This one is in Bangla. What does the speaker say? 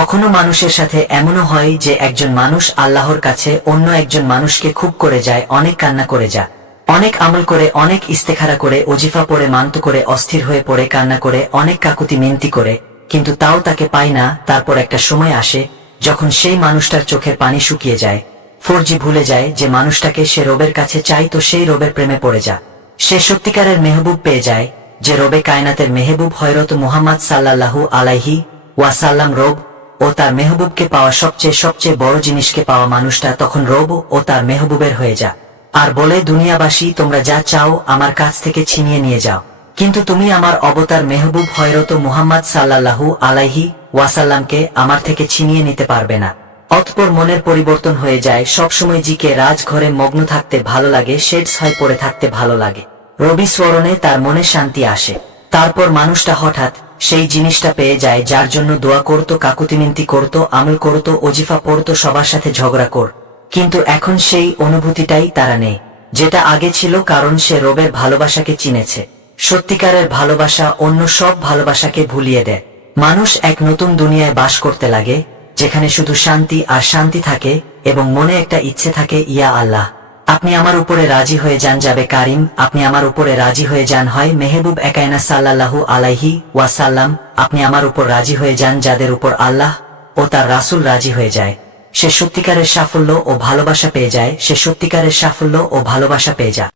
কখনো মানুষের সাথে এমনও হয় যে একজন মানুষ আল্লাহর কাছে অন্য একজন মানুষকে খুব করে যায়, অনেক কান্না করে যায়, অনেক আমল করে, অনেক ইস্তেখারা করে, ওজিফা পড়ে, মানত করে, অস্থির হয়ে পড়ে, কান্না করে, অনেক কাকুতি মিনতি করে, কিন্তু তাও তাকে পায় না। তারপর একটা সময় আসে যখন সেই মানুষটার চোখের পানি শুকিয়ে যায়, ফরজি ভুলে যায় যে মানুষটাকে সে রবের কাছে চাই, তো সেই রবের প্রেমে পড়ে যায়। সে সত্যিকারের মেহবুব পেয়ে যায়, যে রবে কায়নাতের মেহবুব হযরত মুহাম্মদ সাল্লাল্লাহু আলাইহি ওয়াসাল্লাম। রব ও তার মেহবুবকে পাওয়া সবচেয়ে বড় জিনিসকে পাওয়া মানুষটা তখন রব ও তার মেহবুবের হয়ে যায়, আর বলে, দুনিয়াবাসী তোমরা যা চাও আমার কাছ থেকে ছিনিয়ে নিয়ে যাও, কিন্তু তুমি আমার অবতার মেহবুব হযরত মুহাম্মদ সাল্লাল্লাহু আলাইহি ওয়াসাল্লামকে আমার থেকে ছিনিয়ে নিতে পারবে না। অতঃপর মনের পরিবর্তন হয়ে যায়, সবসময় জিকে রাজঘরে মগ্ন থাকতে ভালো লাগে, শেডস হয় পড়ে থাকতে ভালো লাগে, রবি স্মরণে তার মনে শান্তি আসে। তারপর মানুষটা হঠাৎ সেই জিনিসটা পেয়ে যায় যার জন্য দোয়া করত, কাকুতিমিনতি করত, আমল করত, ওজিফা পড়ত, সবার সাথে ঝগড়া কর, কিন্তু এখন সেই অনুভূতিটাই তারা নেই যেটা আগে ছিল, কারণ সে রবের ভালোবাসাকে চিনেছে। সত্যিকারের ভালোবাসা অন্য সব ভালোবাসাকে ভুলিয়ে দেয়। মানুষ এক নতুন দুনিয়ায় বাস করতে লাগে, যেখানে শুধু শান্তি আর শান্তি থাকে, এবং মনে একটা ইচ্ছে থাকে, ইয়া আল্লাহ আপনি আমার উপরে রাজি হয়ে যান, যাবে কারিম আপনি আমার উপরে রাজি হয়ে যান, হয় মেহবুব একায়না সাল্লাল্লাহু আলাইহি ওয়াসাল্লাম আপনি আমার উপর রাজি হয়ে যান। যাদের উপর আল্লাহ ও তার রাসূল রাজি হয়ে যায়, সে সত্যিকারের সাফল্য ও ভালোবাসা পেয়ে যায়, সে সত্যিকারের সাফল্য ও ভালোবাসা পেয়ে যায়।